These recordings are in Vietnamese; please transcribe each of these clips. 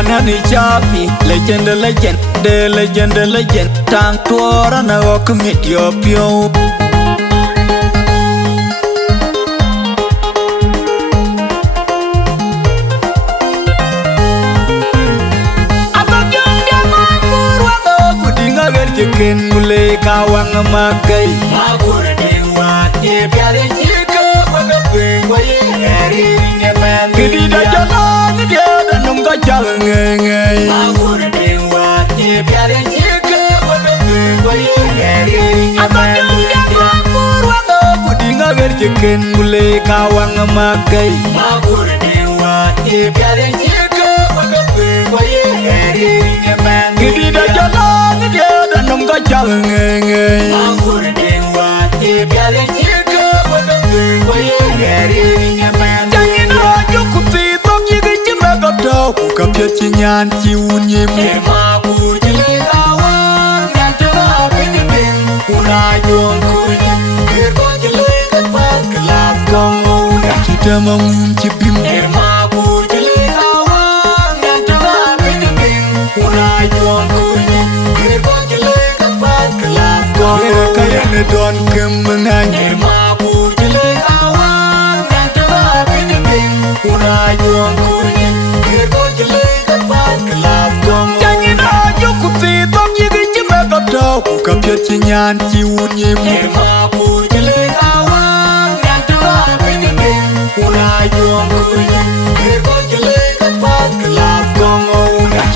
Panani chapi, legend, legend, legend. Tang tuara na wakumit yopyo. Jekin mulai kawang makai Magur dewa Tiada jika Wagape Waye Hari Nyaman Kedi dah jalan Dia dan nunggu jalan ngai Magur dewa Tiada jika Wagape Waye Hari Nyaman Magur Wagape Dinga jekin mulai kawang makai Magur dewa Tiada jika Wagape Waye Hari Nyaman Kedi dah jalan Dia nunggu jalan ngai Magur dewa Tiada jika Wagape Waye Hari Nyaman Jangan rajuk kuti Tok jiga jemagap tau Kukapya cinyan ciunyim Magur jelek awang Nantara pinipin Unayong kunyim Gergo jelek Kepas kelas kau Kita menguncipim Magur jelek awang Nantara pinipin Unayong kunyim Gergo kaya nedon kemenangan Magur jelek awang Nantara pinipin Unayong kunyim Gergo jelek Kepas kelas kau Jangan rajuk kuti Tok jiga jemagap tau Kukapya cinyan ciunyim Magur jelek awang Nantara pinipin Unayong kunyim Gergo jelek Kepas kelas kau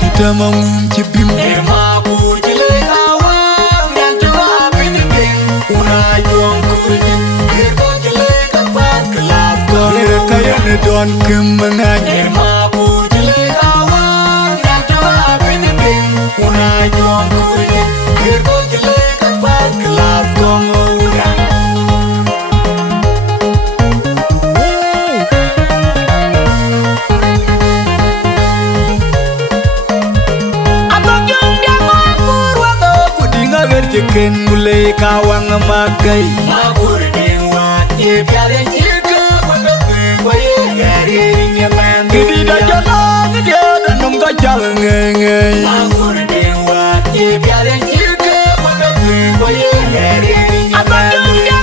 Kita menguncipim Magur jelek awang Nantara pinipin Unayong kunyim Gergo jelek Kepas kelas kau Kaya nedon kemenangan Magur jelek awang Nantara pinipin Unayong kunyim Gergo jelek Kepas kelas kau Jekin mulai kawang makai Magur dewa Tiada jika Wagape Waye Hari Nyaman Kedi dah jalan Dia dan nunggu jalan ngai Magur dewa Tiada jika Wagape Waye Hari Nyaman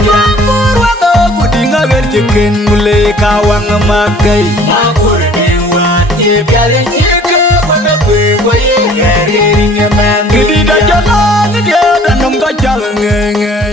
Magur Wagape Dinga jekin mulai kawang makai Magur dewa Tiada jika Wagape Waye Hari Nyaman Kedi dah jalan Dia dan nunggu jalan ngai